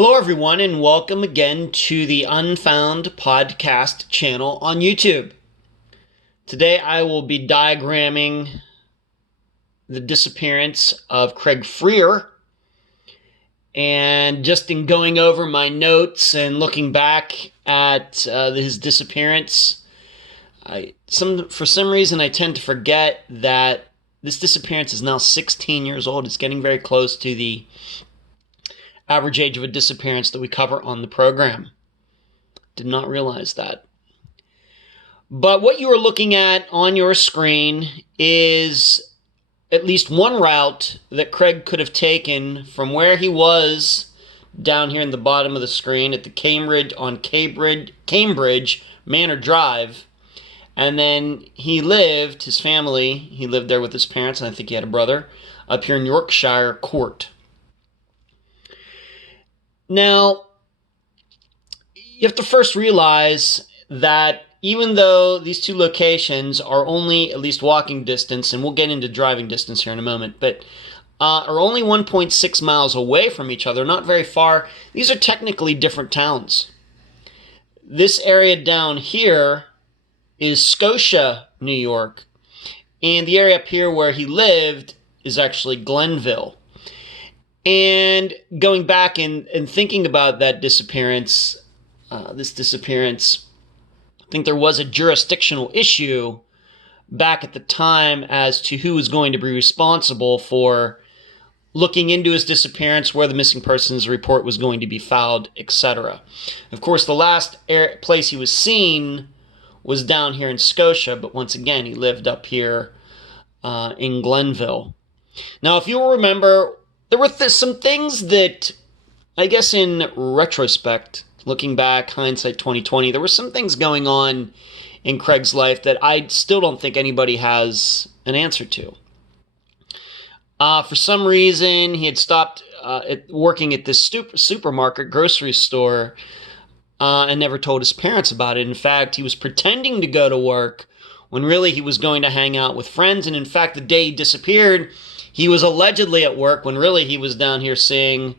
Hello, everyone, and welcome again to the Unfound podcast channel on YouTube. Today, I will be diagramming the disappearance of Craig Frear. And just in going over my notes and looking back at his disappearance, for some reason, I tend to forget that this disappearance is now 16 years old. It's getting very close to the average age of a disappearance that we cover on the program. Did not realize that. But what you are looking at on your screen is at least one route that Craig could have taken from where he was down here in the bottom of the screen at the Cambridge Manor Drive. And then he lived there with his parents, and I think he had a brother, up here in Yorkshire Court. Now, you have to first realize that even though these two locations are only at least walking distance, and we'll get into driving distance here in a moment, but are only 1.6 miles away from each other, not very far, these are technically different towns. This area down here is Scotia, New York, and the area up here where he lived is actually Glenville. And going back and thinking about that disappearance, I think there was a jurisdictional issue back at the time as to who was going to be responsible for looking into his disappearance, where the missing persons report was going to be filed, etc. Of course, the last place he was seen was down here in Scotia, but once again, he lived up here in Glenville. Now, if you'll remember, there were some things that, I guess in retrospect, looking back, hindsight 2020, there were some things going on in Craig's life that I still don't think anybody has an answer to. For some reason, he had stopped working at this supermarket, grocery store, and never told his parents about it. In fact, he was pretending to go to work when really he was going to hang out with friends. And in fact, the day he disappeared, he was allegedly at work when really he was down here seeing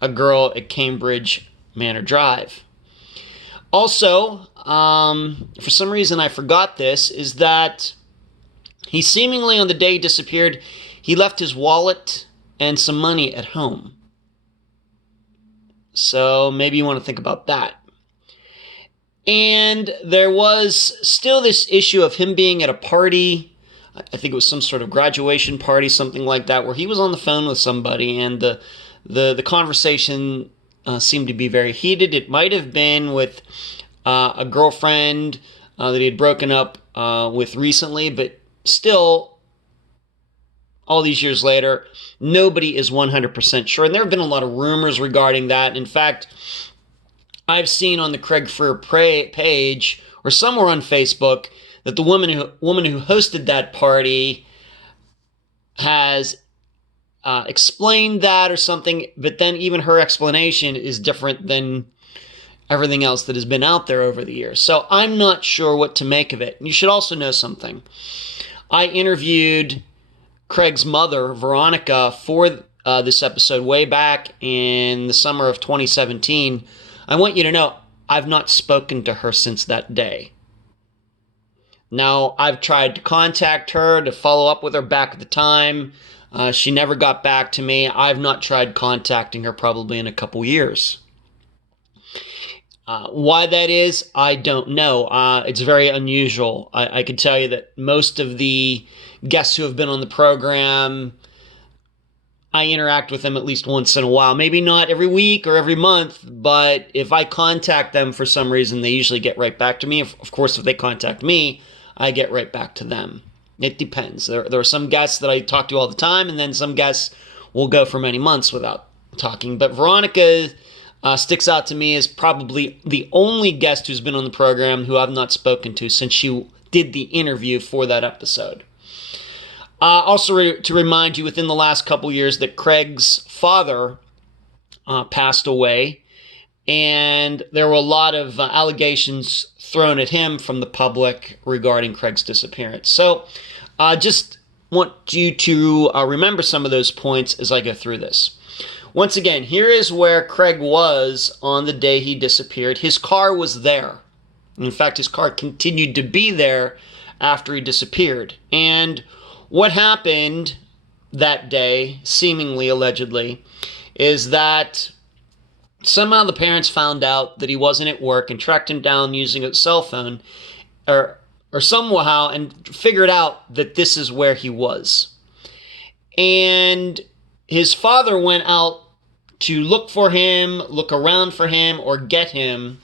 a girl at Cambridge Manor Drive. Also, for some reason I forgot this, is that he seemingly on the day he disappeared, he left his wallet and some money at home. So maybe you want to think about that. And there was still this issue of him being at a party. I think it was some sort of graduation party, something like that, where he was on the phone with somebody, and the conversation seemed to be very heated. It might have been with a girlfriend that he had broken up with recently, but still, all these years later, nobody is 100% sure. And there have been a lot of rumors regarding that. In fact, I've seen on the Craig Frear page, or somewhere on Facebook, that the woman who hosted that party has explained that or something, but then even her explanation is different than everything else that has been out there over the years. So I'm not sure what to make of it. And you should also know something. I interviewed Craig's mother, Veronica, for this episode way back in the summer of 2017. I want you to know I've not spoken to her since that day. Now, I've tried to contact her, to follow up with her back at the time. She never got back to me. I've not tried contacting her probably in a couple years. Why that is, I don't know. It's very unusual. I can tell you that most of the guests who have been on the program, I interact with them at least once in a while. Maybe not every week or every month, but if I contact them for some reason, they usually get right back to me. Of course, if they contact me, I get right back to them. It depends. There are some guests that I talk to all the time, and then some guests will go for many months without talking. But Veronica sticks out to me as probably the only guest who's been on the program who I've not spoken to since she did the interview for that episode. Also, to remind you, within the last couple years, that Craig's father passed away, and there were a lot of allegations thrown at him from the public regarding Craig's disappearance. So just want you to remember some of those points as I go through this. Once again, here is where Craig was on the day he disappeared. His car was there. In fact, his car continued to be there after he disappeared. And what happened that day, seemingly, allegedly, is that somehow the parents found out that he wasn't at work and tracked him down using a cell phone or somehow, and figured out that this is where he was. And his father went out to look for him, look around for him, or get him.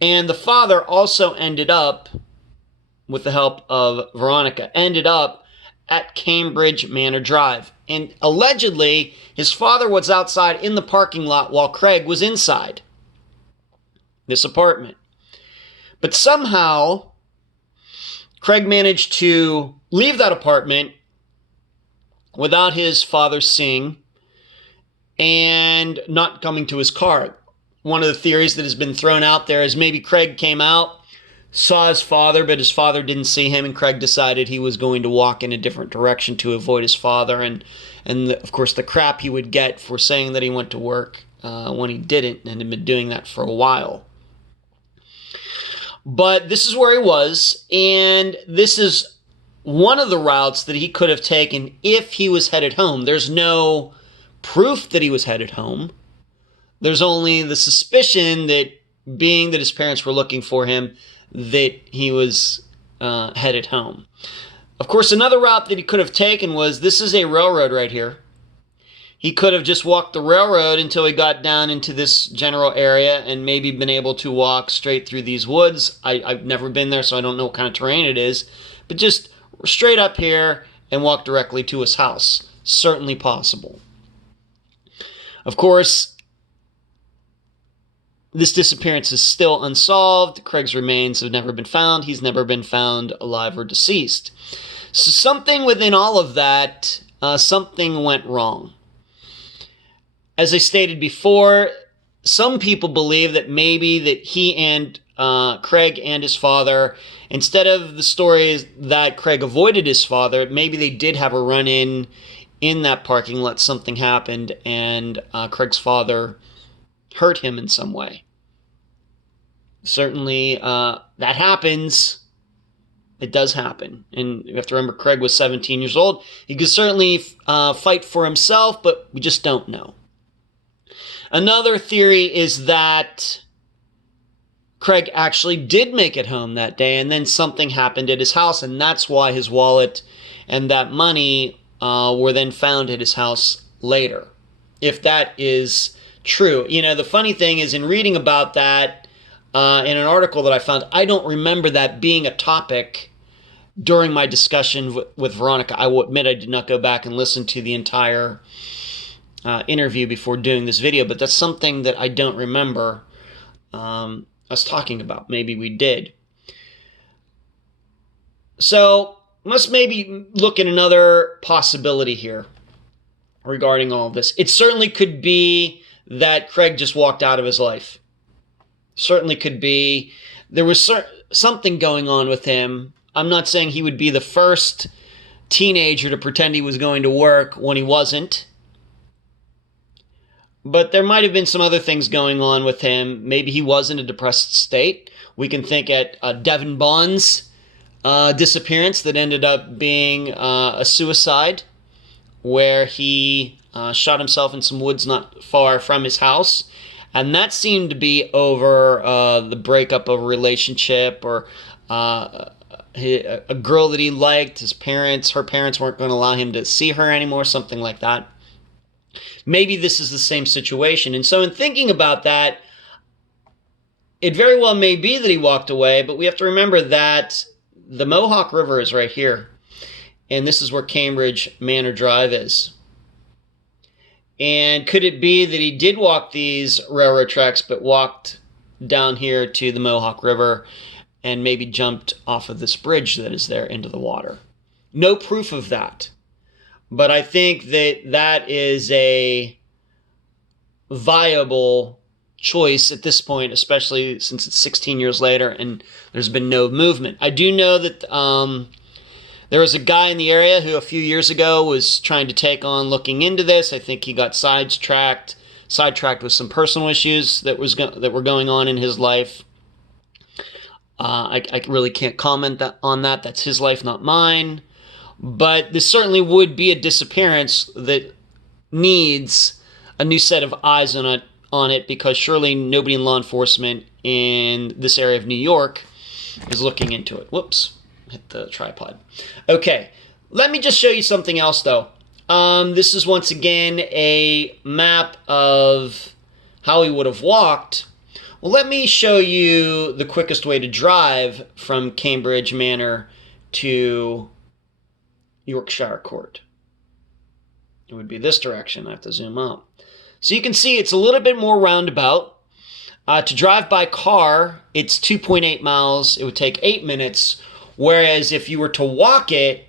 And the father also ended up, with the help of Veronica, ended up at Cambridge Manor Drive. And allegedly, his father was outside in the parking lot while Craig was inside this apartment. But somehow, Craig managed to leave that apartment without his father seeing and not coming to his car. One of the theories that has been thrown out there is maybe Craig came out, saw his father, but his father didn't see him, and Craig decided he was going to walk in a different direction to avoid his father, and of course the crap he would get for saying that he went to work when he didn't, and had been doing that for a while. But this is where he was, and this is one of the routes that he could have taken if he was headed home. There's no proof that he was headed home. There's only the suspicion that, being that his parents were looking for him, that he was headed home. Of course, another route that he could have taken was, this is a railroad right here. He could have just walked the railroad until he got down into this general area and maybe been able to walk straight through these woods. I've never been there, so I don't know what kind of terrain it is. But just straight up here and walk directly to his house. Certainly possible. Of course, this disappearance is still unsolved. Craig's remains have never been found. He's never been found alive or deceased. So something within all of that, something went wrong. As I stated before, some people believe that maybe that he and Craig and his father, instead of the stories that Craig avoided his father, maybe they did have a run-in in that parking lot. Something happened, and Craig's father hurt him in some way. Certainly, that happens. It does happen. And you have to remember, Craig was 17 years old. He could certainly fight for himself, but we just don't know. Another theory is that Craig actually did make it home that day, and then something happened at his house, and that's why his wallet and that money were then found at his house later. If that is true. You know, the funny thing is, in reading about that in an article that I found, I don't remember that being a topic during my discussion with Veronica. I will admit I did not go back and listen to the entire interview before doing this video, but that's something that I don't remember us talking about. Maybe we did. So let's maybe look at another possibility here regarding all of this. It certainly could be that Craig just walked out of his life. Certainly could be. There was something going on with him. I'm not saying he would be the first teenager to pretend he was going to work when he wasn't. But there might have been some other things going on with him. Maybe he was in a depressed state. We can think at Devin Bond's disappearance that ended up being a suicide, where he shot himself in some woods not far from his house. And that seemed to be over the breakup of a relationship, or a girl that he liked. Her parents weren't going to allow him to see her anymore, something like that. Maybe this is the same situation. And so in thinking about that, it very well may be that he walked away, but we have to remember that the Mohawk River is right here. And this is where Cambridge Manor Drive is. And could it be that he did walk these railroad tracks, but walked down here to the Mohawk River and maybe jumped off of this bridge that is there into the water? No proof of that. But I think that that is a viable choice at this point, especially since it's 16 years later and there's been no movement. I do know that There was a guy in the area who a few years ago was trying to take on looking into this. I think he got sidetracked with some personal issues that were going on in his life. I really can't comment on that. That's his life, not mine. But this certainly would be a disappearance that needs a new set of eyes on it, because surely nobody in law enforcement in this area of New York is looking into it. Whoops, hit the tripod. Okay, let me just show you something else, though. This is once again a map of how he would have walked. Well, let me show you the quickest way to drive from Cambridge Manor to Yorkshire Court. It would be this direction. I have to zoom up. So you can see it's a little bit more roundabout. To drive by car, it's 2.8 miles. It would take 8 minutes. Whereas if you were to walk it,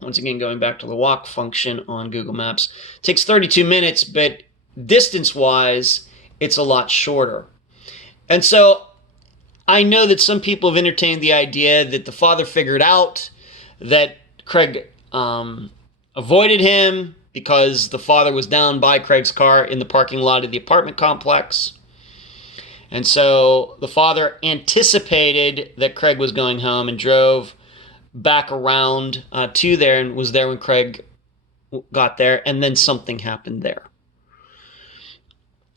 once again going back to the walk function on Google Maps, it takes 32 minutes, but distance-wise, it's a lot shorter. And so I know that some people have entertained the idea that the father figured out that Craig avoided him because the father was down by Craig's car in the parking lot of the apartment complex. And so the father anticipated that Craig was going home and drove back around to there and was there when Craig got there, and then something happened there.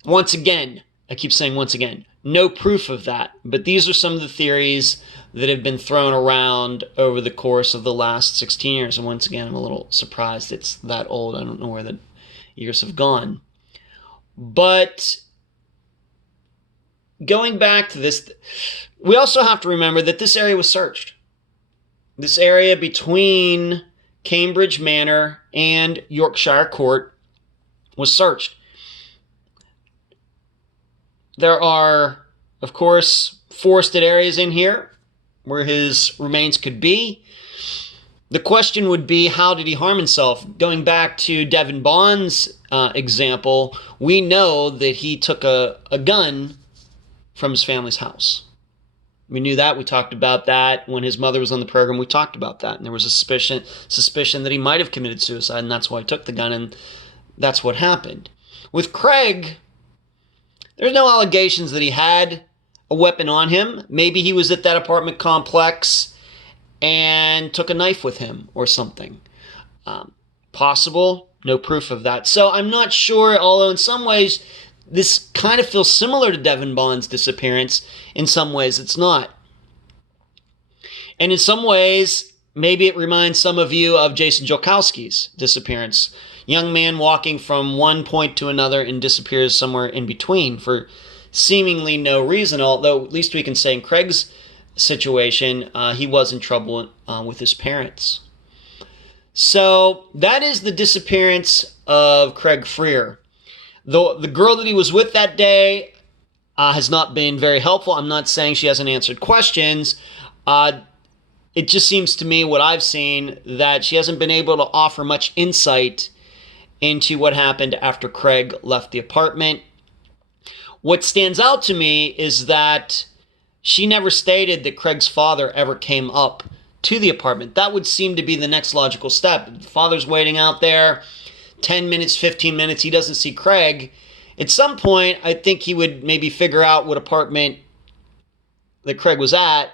Once again, I keep saying once again, no proof of that, but these are some of the theories that have been thrown around over the course of the last 16 years. And once again, I'm a little surprised it's that old. I don't know where the years have gone. But going back to this, we also have to remember that this area was searched. This area between Cambridge Manor and Yorkshire Court was searched. There are, of course, forested areas in here where his remains could be. The question would be, how did he harm himself? Going back to Devin Bond's example, we know that he took a gun from his family's house. We knew that. We talked about that when his mother was on the program. We talked about that, and there was a suspicion that he might have committed suicide, and that's why he took the gun, and that's what happened. With Craig, there's no allegations that he had a weapon on him. Maybe he was at that apartment complex and took a knife with him or something. Possible, no proof of that. So I'm not sure, although in some ways this kind of feels similar to Devin Bond's disappearance. In some ways it's not. And in some ways, maybe it reminds some of you of Jason Jolkowski's disappearance. Young man walking from one point to another and disappears somewhere in between for seemingly no reason, although at least we can say in Craig's situation, he was in trouble with his parents. So that is the disappearance of Craig Frear. The girl that he was with that day has not been very helpful. I'm not saying she hasn't answered questions. It just seems to me, what I've seen, that she hasn't been able to offer much insight into what happened after Craig left the apartment. What stands out to me is that she never stated that Craig's father ever came up to the apartment. That would seem to be the next logical step. The father's waiting out there, 10 minutes, 15 minutes, he doesn't see Craig. At some point, I think he would maybe figure out what apartment that Craig was at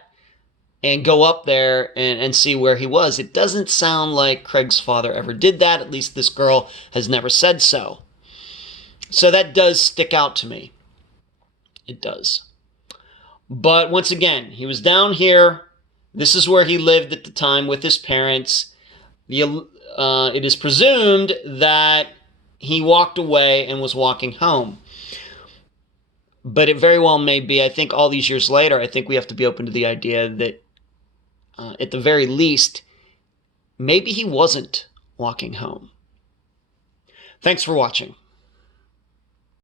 and go up there and see where he was. It doesn't sound like Craig's father ever did that. At least this girl has never said so. So that does stick out to me. It does. But once again, he was down here. This is where he lived at the time with his parents. It is presumed that he walked away and was walking home. But it very well may be. I think all these years later, I think we have to be open to the idea that at the very least, maybe he wasn't walking home. Thanks for watching.